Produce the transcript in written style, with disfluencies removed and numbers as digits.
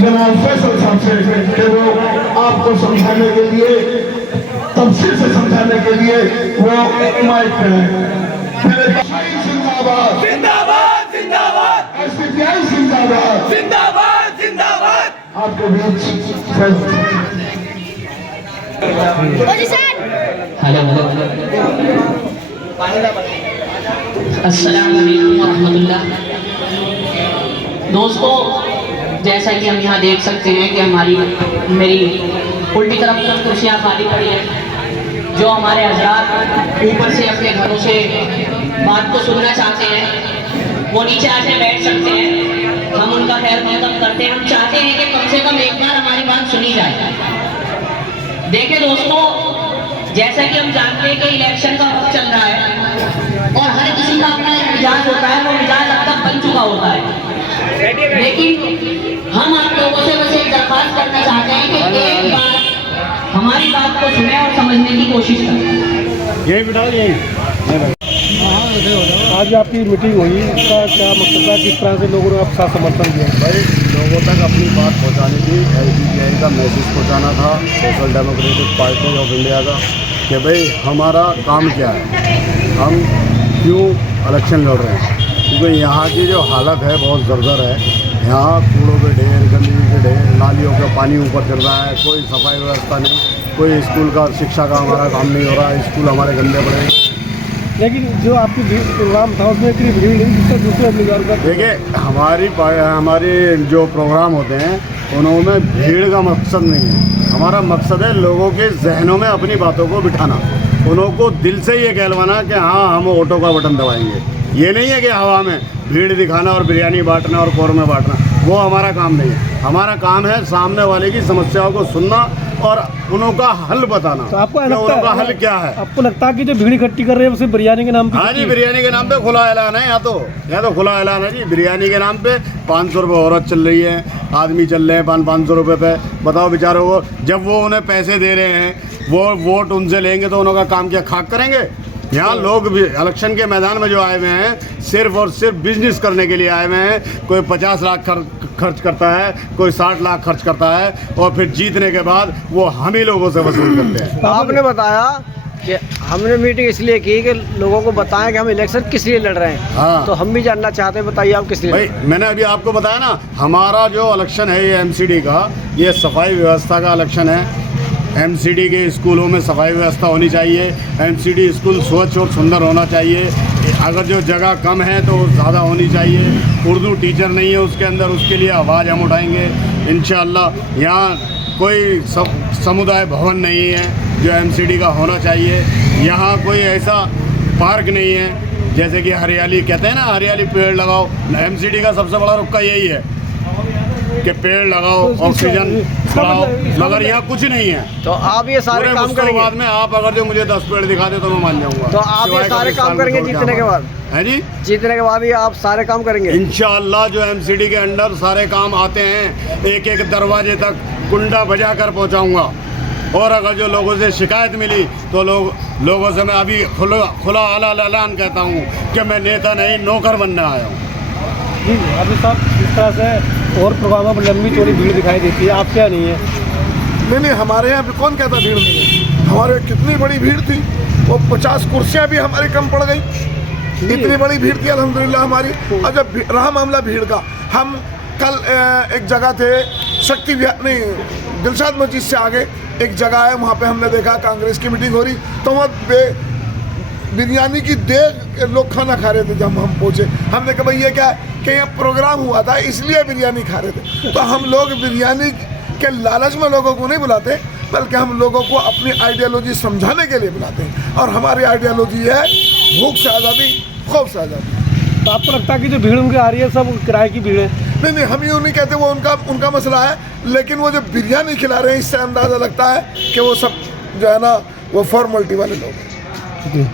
जनाब फैसल साहब से कि वो आपको समझाने के लिए, तफसील से समझाने के लिए वो माइक पे है। जिंदाबाद जिंदाबाद जिंदाबाद एसपीआई जिंदाबाद जिंदाबाद जिंदाबाद। आपके बीच हेलो अस्सलाम वालेकुम वरहमतुल्लाह। दोस्तों, जैसा कि हम यहाँ देख सकते हैं कि मेरी उल्टी तरफ कुछ कुर्सियाँ खाली पड़ी हैं। जो हमारे हजरात ऊपर से अपने घरों से बात को सुनना चाहते हैं वो नीचे आके बैठ सकते हैं। हम उनका खैर मकदम करते हैं। हम चाहते हैं कि कम से कम एक बार हमारी बात सुनी जाए। देखें दोस्तों, जैसा कि हम जानते हैं कि इलेक्शन का वक्त चल रहा है और हर किसी का अपना एक मिजाज होता है, वो मिजाज अब तक बन चुका होता है। लेकिन हम आप लोगों से बस एक दरख्वास्त करना चाहते हैं कि एक बार हमारी बात को सुने और समझने की कोशिश करें। यही बिठाओ, यही। आज आपकी मीटिंग हुई, इसका क्या मकसद था? किस तरह से लोगों ने आपका समर्थन किया? भाई लोगों तक अपनी बात पहुंचानी थी, एसपीआई का मैसेज पहुंचाना था, social democratic party of India का, कि भाई हमारा काम क्या है, हम क्यों इलेक्शन लड़ रहे हैं। क्योंकि यहाँ की जो हालत है बहुत ज़र्जर है। यहाँ कूड़ों के ढेर, गंदगी के ढेर, नालियों का पानी ऊपर चल रहा है, कोई सफाई व्यवस्था नहीं, कोई स्कूल का शिक्षा का हमारा काम नहीं हो रहा है, स्कूल हमारे गंदे पड़े हैं। लेकिन जो आपकी प्रोग्राम था उसमें इतनी भीड़ नहीं, जिससे दूसरे उम्मीदवार का देखिए, हमारे जो प्रोग्राम होते हैं उनमें भीड़ का मकसद नहीं है। हमारा मकसद है लोगों के जहनों में अपनी बातों को बिठाना, उनको दिल से ये कहलवाना कि हाँ हम ऑटो का बटन दबाएंगे। ये नहीं है कि हवा में भीड़ दिखाना और बिरयानी बांटना और कौरमे बांटना, वो हमारा काम नहीं है। हमारा काम है सामने वाले की समस्याओं को सुनना और उनका हल बताना। तो आपको उनका हल क्या है? आपको लगता है कि जो भीड़ इकट्ठी कर रहे हैं उसे बिरयानी के नाम पे? हाँ जी, बिरयानी के नाम पे खुला ऐलान है। यहाँ तो खुला ऐलान है जी। बिरयानी के नाम पे 500 रुपये औरत चल रही है, आदमी चल रहे हैं 500 रुपये पे। बताओ बेचारों को, जब वो उन्हें पैसे दे रहे हैं, वो वोट उनसे लेंगे तो उनका काम क्या खाक करेंगे? यहाँ लोग भी इलेक्शन के मैदान में जो आए हुए हैं सिर्फ और सिर्फ बिजनेस करने के लिए आए हुए हैं। कोई 50 लाख खर्च करता है, कोई 60 लाख खर्च करता है और फिर जीतने के बाद वो हम ही लोगों से वसूल करते हैं। आपने बताया कि हमने मीटिंग इसलिए की कि लोगों को बताएं कि हम इलेक्शन किस लिए लड़ रहे हैं। हाँ, तो हम भी जानना चाहते हैं, बताइए आप किस लिए? भाई मैंने अभी आपको बताया ना, हमारा जो इलेक्शन है ये एमसीडी का, ये सफाई व्यवस्था का इलेक्शन है। एमसीडी के स्कूलों में सफाई व्यवस्था होनी चाहिए। एमसीडी स्कूल स्वच्छ और सुंदर होना चाहिए। अगर जो जगह कम है तो ज़्यादा होनी चाहिए। उर्दू टीचर नहीं है उसके अंदर, उसके लिए आवाज़ हम उठाएंगे इंशाअल्लाह। यहाँ कोई समुदाय भवन नहीं है जो एमसीडी का होना चाहिए। यहाँ कोई ऐसा पार्क नहीं है, जैसे कि हरियाली कहते हैं ना, हरियाली पेड़ लगाओ। एमसीडी का सबसे बड़ा रुक्का यही है कि पेड़ लगाओ, ऑक्सीजन बढ़ाओ, मगर यहाँ कुछ नहीं है। तो आप ये सारे काम करेंगे? बाद में आप अगर जो मुझे 10 पेड़ दिखा दे तो मैं मान जाऊंगा। तो आप ये सारे काम करेंगे जीतने के बाद? है जी, जीतने के बाद ये आप सारे काम करेंगे इंशाअल्लाह। जो एमसीडी के अंडर सारे काम आते हैं, एक एक दरवाजे तक कुंडा बजा कर पहुँचाऊँगा। और अगर जो लोगों से शिकायत मिली तो लोगों से मैं अभी खुला ऐलान कहता हूँ कि मैं नेता नहीं, नौकर बनने आया हूँ। जी अभी साहब, इस तरह से और प्रोग्रामों में लंबी चौड़ी भीड़ दिखाई देती है, आप क्या नहीं है? नहीं, हमारे यहाँ पे कौन कहता भीड़ नहीं है? हमारे कितनी बड़ी भीड़ थी, वो 50 कुर्सियाँ भी हमारी कम पड़ गई। इतनी बड़ी भीड़ थी अल्हम्दुलिल्लाह हमारी। और जब रहा मामला भीड़ का, हम कल एक जगह थे, शक्ति विहार नहीं, दिलशाद मस्जिद से आगे एक जगह है, वहाँ पे हमने देखा कांग्रेस की मीटिंग हो रही, तो वहाँ बिरयानी की देर लोग खाना खा रहे थे। जब हम पहुँचे, हमने कहा भाई ये क्या है, कि यहाँ प्रोग्राम हुआ था इसलिए बिरयानी खा रहे थे। तो हम लोग बिरयानी के लालच में लोगों को नहीं बुलाते, बल्कि हम लोगों को अपनी आइडियोलॉजी समझाने के लिए बुलाते हैं। और हमारी आइडियोलॉजी है भूख से आज़ादी, खौफ से आज़ादी। तो आपको लगता है कि जो भीड़ उनकी आ रही है सब किराए की भीड़ है? नहीं, हम यूँ नहीं कहते, वो उनका मसला है। लेकिन वो जो बिरयानी खिला रहे हैं, इससे अंदाज़ा लगता है कि वो सब जो है ना, वो फॉर्मेलिटी वाले लोग हैं।